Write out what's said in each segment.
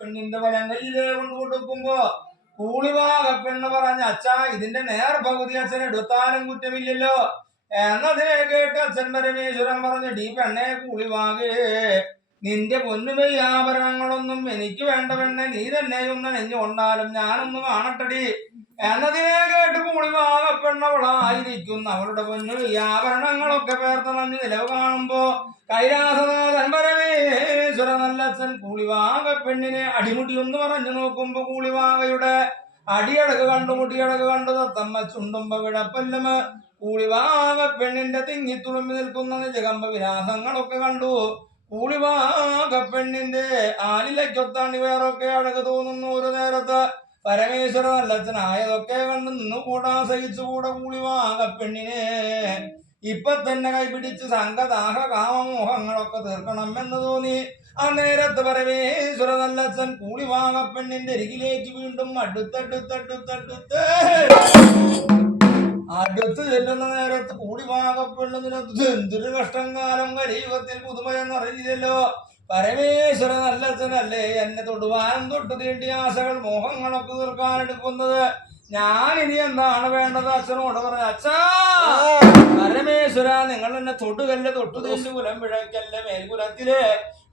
പെണ്ണിന്റെ വലങ്കയില് കൊണ്ട് കൊടുക്കുമ്പോ കൂളിവാക പെണ്ണ് പറഞ്ഞ അച്ഛാ ഇതിന്റെ നേർ പകുതി അച്ഛൻ എടുത്താലും കുറ്റമില്ലല്ലോ എന്നതിനെ കേട്ട് അച്ഛൻ പരമേശ്വരൻ പറഞ്ഞു ഡീ പെണ്ണെ കൂളിവാകേ നിന്റെ പൊന്നുമൈ ആഭരണങ്ങളൊന്നും എനിക്ക് വേണ്ട പെണ്ണെ നീ തന്നെ ഒന്ന് നെഞ്ഞുകൊണ്ടാലും ഞാനൊന്ന് കാണട്ടടി എന്നതിനെ കേട്ട് കൂളിവാക പെണ്ണവളായിരിക്കുന്ന അവളുടെ പൊന്നുമൈ ആഭരണങ്ങളൊക്കെ പേർത്തണഞ്ഞ് നിലവ് കാണുമ്പോ കൈലാസനാഥൻ പരമേശ്വര നല്ലച്ഛൻ കൂളിവാക പെണ്ണിനെ അടിമുടി ഒന്ന് പറഞ്ഞു നോക്കുമ്പോ കൂളിവാകയുടെ അടിയടക്ക് കണ്ടു മുടിയടക്ക് കണ്ടു തത്തമ്മ ചുണ്ടുമ്പ വിടപ്പല്ലമ കൂളിവാക പെണ്ണിന്റെ തിങ്ങിത്തുളുമ്പി നിൽക്കുന്ന നിജകമ്പ വിലാസങ്ങളൊക്കെ കണ്ടു കൂളിവാക പെണ്ണിന്റെ ആലിലയ്ക്കൊത്താണ്ടി വേറൊക്കെ അഴക് തോന്നുന്ന ഒരു നേരത്ത് പരമേശ്വര നല്ലച്ഛനായതൊക്കെ കണ്ടു നിന്ന് കൂടാ സഹിച്ചുകൂടെ കൂളിവാക പെണ്ണിനെ ഇപ്പൊ തന്നെ കൈപിടിച്ച് സംഘദാഹ കാമമോഹങ്ങളൊക്കെ തീർക്കണം എന്ന് തോന്നി ആ നേരത്ത് പരമേശ്വര നല്ലച്ഛൻ കൂളിവാക പെണ്ണിന്റെ അരികിലേക്ക് വീണ്ടും അടുത്തടുത്തടുത്തടുത്ത് ചെല്ലുന്ന നേരത്ത് കൂളിവാക പെണ്ണിനകത്ത് എന്തൊരു കഷ്ടം കാലം കലിയുഗത്തിൽ പുതുമയെന്നറിയില്ലല്ലോ പരമേശ്വര നല്ലച്ഛനല്ലേ എന്നെ തൊടുവാനും തൊട്ടു തീണ്ടിയ ആശകൾ മോഹങ്ങളൊക്കെ തീർക്കാനെടുക്കുന്നത് ഞാനിനി എന്താണ് വേണ്ടത് അച്ഛനോട് പറഞ്ഞ അച്ഛാ പരമേശ്വര നിങ്ങൾ എന്നെ തൊട്ടുകല്ല് തൊട്ടു തീണ്ടു കുലം പിഴക്കല്ലേ മേൽകുലത്തില്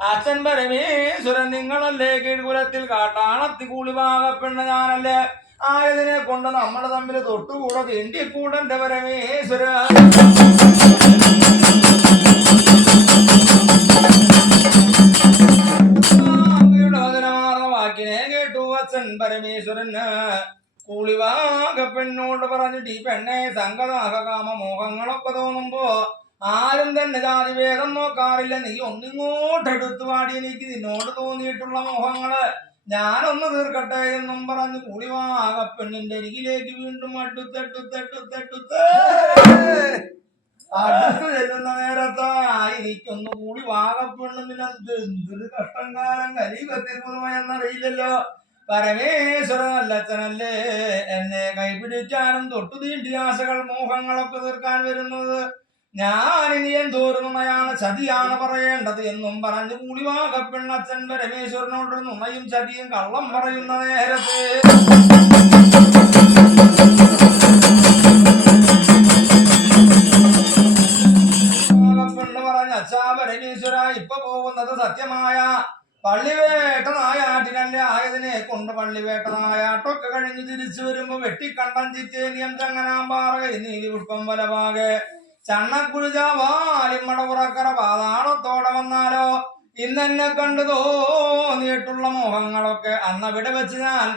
അച്ഛൻ പരമേശ്വരൻ നിങ്ങളല്ലേ കീഴ്കുലത്തിൽ കാട്ടാണത്തി കൂളിവാകപ്പെണ്ണ ഞാനല്ലേ ആയതിനെ കൊണ്ട് നമ്മൾ തമ്മിൽ തൊട്ടുകൂടെ തീണ്ടിക്കൂടന്റെ പരമേശ്വര വാക്കിനെ കേട്ടു അച്ഛൻ പരമേശ്വരന് കൂളിവാക പെണ്ണോട് പറഞ്ഞിട്ട് ഈ പെണ്ണെ സംഘദാഹ കാമ മോഹങ്ങളൊക്കെ തോന്നുമ്പോ ആരും തന്നെ ജാതിഭേദം നോക്കാറില്ല നീ ഒന്നിങ്ങോട്ടെടുത്തു പാടി എനിക്ക് നിന്നോട് തോന്നിയിട്ടുള്ള മോഹങ്ങള് ഞാനൊന്ന് തീർക്കട്ടെ എന്നും പറഞ്ഞു കൂളിവാക പെണ്ണിന്റെ അരികിലേക്ക് വീണ്ടും അടുത്തടുത്ത് ചെല്ലുന്ന നേരത്തായിരിക്കുന്നു കൂളിവാക പെണ്ണിനത് എന്തൊരു കഷ്ടം കാലം കലിയുഗത്തിൽ പുതുമയെന്നറിയില്ലല്ലോ പരമേശ്വര നല്ലച്ഛനല്ലേ എന്നെ കൈപിടിക്കാനും തൊട്ടു തീണ്ടിയ ആശകൾ മോഹങ്ങളൊക്കെ തീർക്കാൻ വരുന്നത് ഞാനിനി എന്തോരുമയാണ് ചതിയാണ് പറയേണ്ടത് എന്നും പറഞ്ഞു കൂളിവാക പെണ്ണച്ഛൻ പരമേശ്വരനോട് നുണയും ചതിയും കള്ളം പറയുന്ന നേരത്ത് പെണ്ണ് പറഞ്ഞ അച്ഛാ പരമേശ്വര ഇപ്പൊ പോകുന്നത് സത്യമായ പള്ളിവേട്ട നായാട്ടിനല്ലേ ആയതിനെ കൊണ്ട് പള്ളിവേട്ട നായാട്ടൊക്കെ കഴിഞ്ഞ് തിരിച്ചു വരുമ്പോ വെട്ടിക്കണ്ടം ചിറ്റേനിയം ചങ്ങനാമ്പാറ നീതി പുഷ്പം വലപാകെ ചണ്ണക്കുഴിജാവാലിമ്മട പുറക്കര പാതാളത്തോടെ വന്നാലോ ഇന്നെന്നെ കണ്ടു തോന്നിയിട്ടുള്ള മോഹങ്ങളൊക്കെ അന്നവിടെ വെച്ച് ഞാൻ